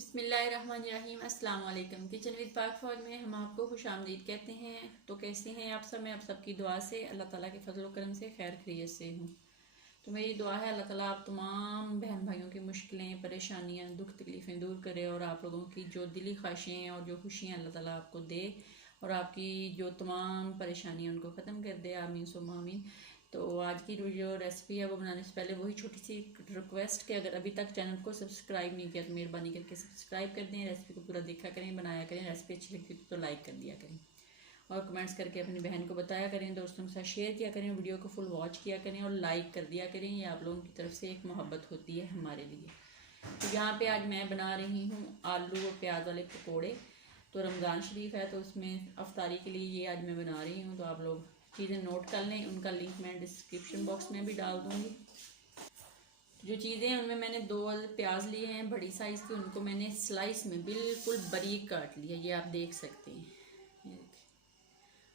बिस्मिल्लाहिर्रहमानिर्रहीम। अस्सलाम वालेकुम। किचन विद पाक फौज में हम आपको खुशामदीद कहते हैं। तो कैसे हैं आप सब? मैं आप सबकी दुआ से अल्लाह ताला के फजल व करम से खैर खैरियत से हूँ। तो मेरी दुआ है अल्लाह ताला आप तमाम बहन भाइयों की मुश्किलें, परेशानियाँ, दुख तकलीफ़ें दूर करे और आप लोगों की जो दिली ख्वाहिशें और जो खुशियाँ अल्लाह ताला आपको दे और आपकी जो तमाम परेशानियाँ उनको ख़त्म कर दे। आमीन सुम्मा आमीन। तो आज की जो रेसिपी है वो बनाने से पहले वही छोटी सी रिक्वेस्ट कि अगर अभी तक चैनल को सब्सक्राइब नहीं किया तो मेहरबानी करके सब्सक्राइब कर दें। रेसिपी को पूरा देखा करें, बनाया करें। रेसिपी अच्छी लगती तो लाइक कर दिया करें और कमेंट्स करके अपनी बहन को बताया करें, दोस्तों के साथ शेयर किया करें, वीडियो को फुल वॉच किया करें और लाइक कर दिया करें। ये आप लोगों की तरफ से एक मोहब्बत होती है हमारे लिए। तो यहाँ पे आज मैं बना रही हूँ आलू और प्याज वाले पकौड़े। तो रमज़ान शरीफ है तो उसमें अफ्तारी के लिए ये आज मैं बना रही हूँ। तो आप लोग चीज़ें नोट कर लें, उनका लिंक मैं डिस्क्रिप्शन बॉक्स में भी डाल दूँगी। जो चीज़ें हैं उनमें मैंने 2 प्याज लिए हैं बड़ी साइज़ की, उनको मैंने स्लाइस में बिल्कुल बारीक काट लिया, ये आप देख सकते हैं।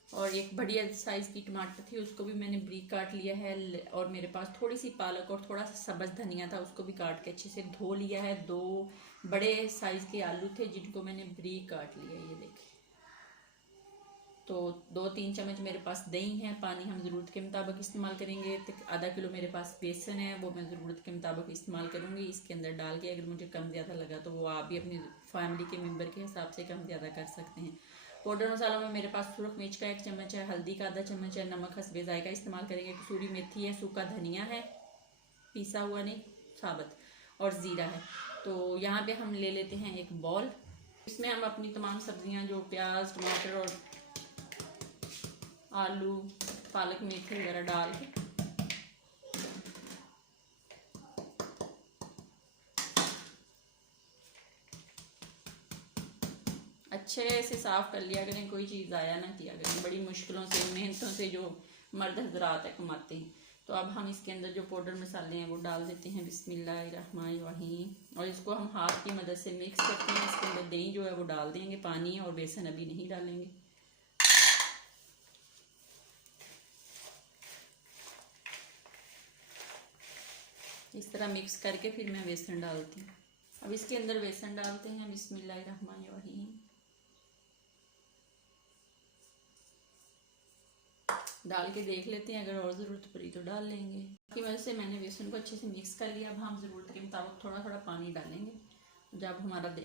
और एक बड़ी साइज़ की टमाटर थी, उसको भी मैंने बारीक काट लिया है। और मेरे पास थोड़ी सी पालक और थोड़ा सा सब्ज़ धनिया था, उसको भी काट के अच्छे से धो लिया है। 2 बड़े साइज़ के आलू थे जिनको मैंने बारीक काट लिया, ये देखें। तो 2-3 चम्मच मेरे पास दही है। पानी हम ज़रूरत के मुताबिक इस्तेमाल करेंगे। तो आधा किलो मेरे पास बेसन है, वो मैं ज़रूरत के मुताबिक इस्तेमाल करूँगी। इसके अंदर डाल के अगर मुझे कम ज़्यादा लगा तो वो आप भी अपनी फैमिली के मेंबर के हिसाब से कम ज़्यादा कर सकते हैं। पाउडर मसालों में मेरे पास सुरख मिर्च का 1 चम्मच है, हल्दी का आधा चम्मच है, नमक हस्बे जायका इस्तेमाल करेंगे, कसूरी मेथी है, सूखा धनिया है, पिसा हुआ नहीं साबुत, और ज़ीरा है। तो यहाँ पे हम ले लेते हैं एक बॉल। इसमें हम अपनी तमाम सब्जियाँ जो प्याज, टमाटर और आलू, पालक, मेथी वगैरह डाल के अच्छे से साफ़ कर लिया करें, कोई चीज़ ज़ाया ना किया करें। बड़ी मुश्किलों से, मेहनतों से जो मर्द हजरात है कमाते हैं। तो अब हम इसके अंदर जो पाउडर मसाले हैं वो डाल देते हैं। बिस्मिल्लाहिर्रहमानिर्रहीम। और इसको हम हाथ की मदद से मिक्स करते हैं। इसके अंदर दही जो है वो डाल देंगे, पानी और बेसन अभी नहीं डालेंगे। इस तरह मिक्स करके फिर मैं बेसन डालती हूँ। अब इसके अंदर बेसन डालते हैं। बिस्मिल्लाहिर्रहमानिर्रहीम। डाल के देख लेते हैं, अगर और ज़रूरत पड़ी तो डाल लेंगे। की वजह से मैंने बेसन को अच्छे से मिक्स कर लिया। अब हम ज़रूरत के मुताबिक थोड़ा थोड़ा पानी डालेंगे। जब हमारा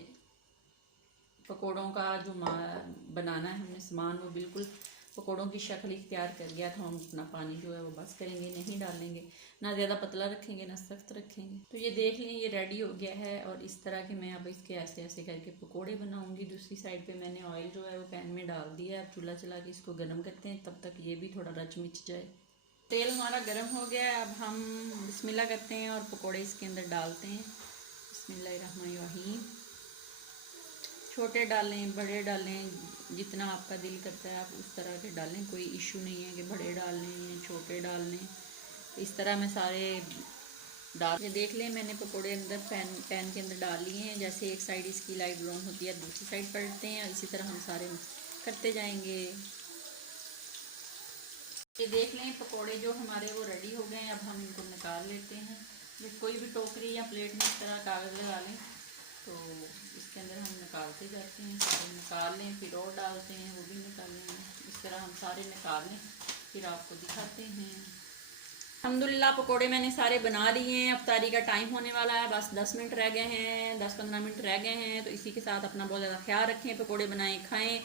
पकौड़ों का जो बनाना है हमने सामान, वो बिल्कुल पकौड़ों की शक्ल इख्तियार कर गया तो हम अपना पानी जो है वो बस करेंगे, नहीं डालेंगे। ना ज़्यादा पतला रखेंगे ना सख्त रखेंगे। तो ये देख लें, ये रेडी हो गया है। और इस तरह के मैं अब इसके ऐसे ऐसे करके पकोड़े बनाऊंगी। दूसरी साइड पे मैंने ऑयल जो है वो पैन में डाल दिया है। अब चूल्हा चला के इसको गर्म करते हैं, तब तक ये भी थोड़ा रच मिच जाए। तेल हमारा गर्म हो गया है। अब हम बिस्मिल्लाह करते हैं और पकौड़े इसके अंदर डालते हैं। बिस्मिल्लाहिर्रहमानिर्रहीम। छोटे डालें, बड़े डालें, जितना आपका दिल करता है आप उस तरह के डालें। कोई इशू नहीं है कि बड़े डालने हैं छोटे डालने। इस तरह मैं सारे डाल ये देख लें। मैंने पकोड़े अंदर पैन के अंदर डाल लिए हैं। जैसे एक साइड इसकी लाइट ब्राउन होती है दूसरी साइड पलटते हैं। इसी तरह हम सारे करते जाएंगे। ये देख लें, पकोड़े जो हमारे वो रेडी हो गए हैं। अब हम इनको निकाल लेते हैं। कोई भी टोकरी या प्लेट में इस तरह कागज़ लगा लें तो इसके अंदर हम निकालते जाते हैं। सारे निकाल लें, फिर और डालते हैं, वो भी निकालें। इस तरह हम सारे निकाल लें, फिर आपको दिखाते हैं। अल्हम्दुलिल्लाह पकोड़े मैंने सारे बना लिए हैं। अफ्तारी का टाइम होने वाला है, बस 10 मिनट रह गए हैं, 10-15 मिनट रह गए हैं। तो इसी के साथ अपना बहुत ज़्यादा ख्याल रखें, पकोड़े बनाएं, खाएँ।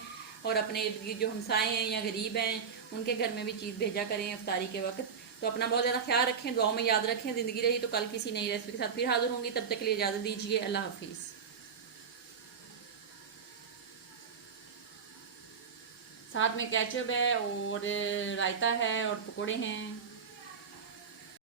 और अपने इर्द गिर्द जो हमसाए हैं या गरीब हैं उनके घर में भी चीज़ भेजा करें अफ्तारी के वक्त। तो अपना बहुत ज़्यादा ख्याल रखें, दुआओं में याद रखें। ज़िंदगी रही तो कल किसी नई रेसिपी के साथ फिर हाजिर होंगी। तब तक के लिए इजाज़त दीजिए। अल्लाह हाफिज़। साथ में केचप है और रायता है और पकोड़े हैं।